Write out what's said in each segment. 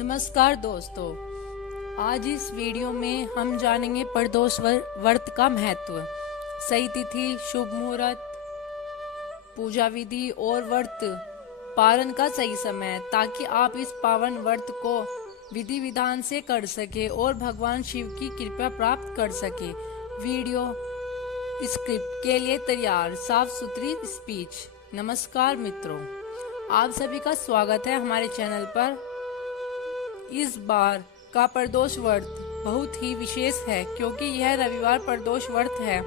नमस्कार दोस्तों, आज इस वीडियो में हम जानेंगे प्रदोष व्रत का महत्व, सही तिथि, शुभ मुहूर्त, पूजा विधि और व्रत पालन का सही समय, ताकि आप इस पावन व्रत को विधि विधान से कर सके और भगवान शिव की कृपा प्राप्त कर सके। वीडियो स्क्रिप्ट के लिए तैयार, साफ सुथरी स्पीच। नमस्कार मित्रों, आप सभी का स्वागत है हमारे चैनल पर। इस बार का प्रदोष व्रत बहुत ही विशेष है क्योंकि यह रविवार प्रदोष व्रत है।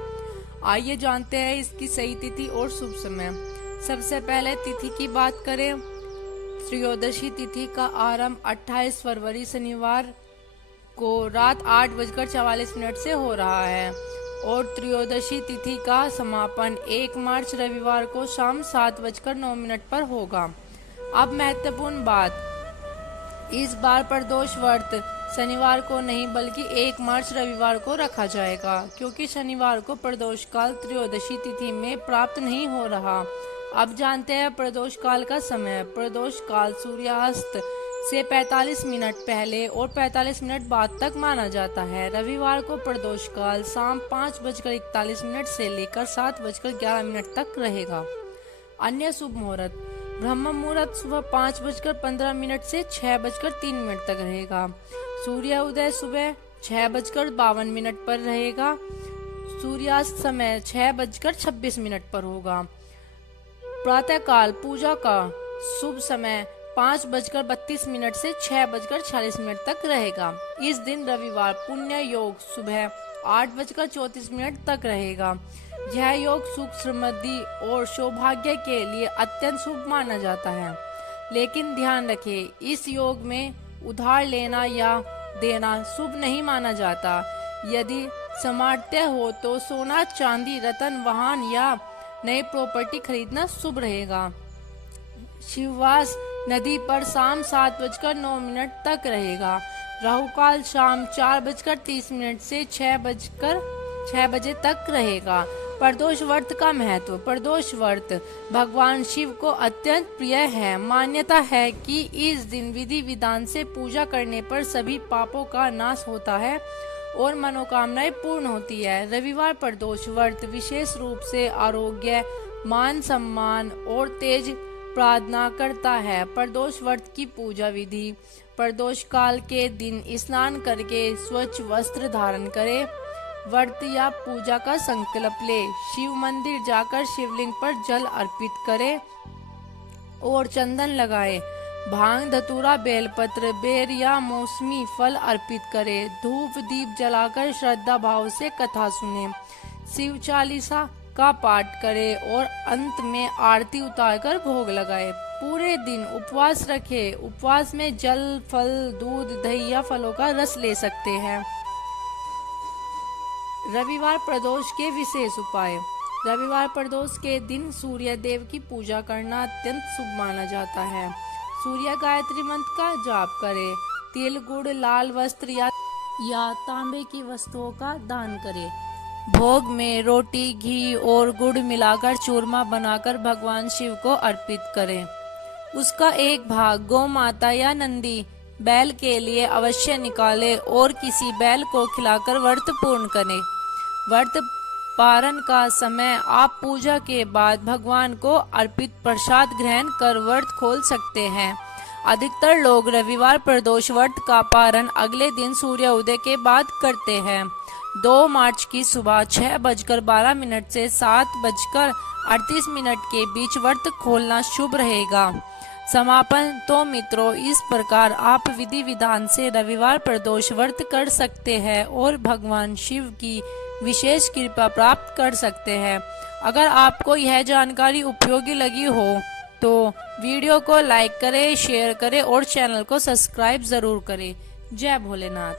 आइए जानते हैं इसकी सही तिथि और शुभ समय। सबसे पहले तिथि की बात करें, त्रयोदशी तिथि का आरंभ 28 फरवरी शनिवार को रात 8:44 से हो रहा है और त्रयोदशी तिथि का समापन 1 मार्च रविवार को शाम 7:09 पर होगा। अब महत्वपूर्ण बात, इस बार प्रदोष व्रत शनिवार को नहीं बल्कि 1 मार्च रविवार को रखा जाएगा क्योंकि शनिवार को प्रदोष काल त्रयोदशी तिथि में प्राप्त नहीं हो रहा। अब जानते हैं प्रदोष काल का समय। प्रदोष काल सूर्यास्त से 45 मिनट पहले और 45 मिनट बाद तक माना जाता है। रविवार को प्रदोष काल शाम 5:41 से लेकर 7:11 तक रहेगा। अन्य शुभ मुहूर्त, ब्रह्म मुहूर्त सुबह 5:15 से 6:03 तक रहेगा। सूर्य उदय सुबह 6:52 पर रहेगा। सूर्यास्त समय 6:26 पर होगा। प्रातः काल पूजा का शुभ समय 5:32 से 6:40 तक रहेगा। इस दिन रविवार पुण्य योग सुबह 8:34 तक रहेगा। यह योग सुख, समृद्धि और सौभाग्य के लिए अत्यंत शुभ माना जाता है। लेकिन ध्यान रखें, इस योग में उधार लेना या देना शुभ नहीं माना जाता। यदि सामर्थ्य हो तो सोना, चांदी, रत्न, वाहन या नई प्रॉपर्टी खरीदना शुभ रहेगा। शिववास नदी पर शाम 7:09 तक रहेगा। राहुकाल शाम 4:30 से 6 बजे तक रहेगा। प्रदोष व्रत का महत्व, प्रदोष व्रत भगवान शिव को अत्यंत प्रिय है। मान्यता है कि इस दिन विधि विधान से पूजा करने पर सभी पापों का नाश होता है और मनोकामनाएं पूर्ण होती है। रविवार प्रदोष व्रत विशेष रूप से आरोग्य, मान सम्मान और तेज प्रार्थना करता है। प्रदोष व्रत की पूजा विधि, प्रदोष काल के दिन स्नान करके स्वच्छ वस्त्र धारण करें। व्रत या पूजा का संकल्प ले। शिव मंदिर जाकर शिवलिंग पर जल अर्पित करें और चंदन लगाए। भांग, धतूरा, बेलपत्र, बेर या मौसमी फल अर्पित करें। धूप दीप जलाकर श्रद्धा भाव से कथा सुने। शिव चालीसा का पाठ करें और अंत में आरती उतारकर भोग लगाए। पूरे दिन उपवास रखें। उपवास में जल, फल, दूध, दही या फलों का रस ले सकते हैं। रविवार प्रदोष के विशेष उपाय, रविवार प्रदोष के दिन सूर्य देव की पूजा करना अत्यंत शुभ माना जाता है। सूर्य गायत्री मंत्र का जाप करें। तिल, गुड़, लाल वस्त्र या तांबे की वस्तुओं का दान करें। भोग में रोटी, घी और गुड़ मिलाकर चूरमा बनाकर भगवान शिव को अर्पित करें। उसका एक भाग गौ माता या नंदी बैल के लिए अवश्य निकालें और किसी बैल को खिलाकर व्रत पूर्ण करें। व्रत पारण का समय, आप पूजा के बाद भगवान को अर्पित प्रसाद ग्रहण कर व्रत खोल सकते हैं। अधिकतर लोग रविवार प्रदोष व्रत का पारण अगले दिन सूर्य उदय के बाद करते हैं। 2 मार्च की सुबह 6:12 से 7:38 के बीच व्रत खोलना शुभ रहेगा। समापन, तो मित्रों, इस प्रकार आप विधि विधान से रविवार प्रदोष व्रत कर सकते हैं और भगवान शिव की विशेष कृपा प्राप्त कर सकते हैं। अगर आपको यह जानकारी उपयोगी लगी हो तो वीडियो को लाइक करें, शेयर करें और चैनल को सब्सक्राइब जरूर करें। जय भोलेनाथ।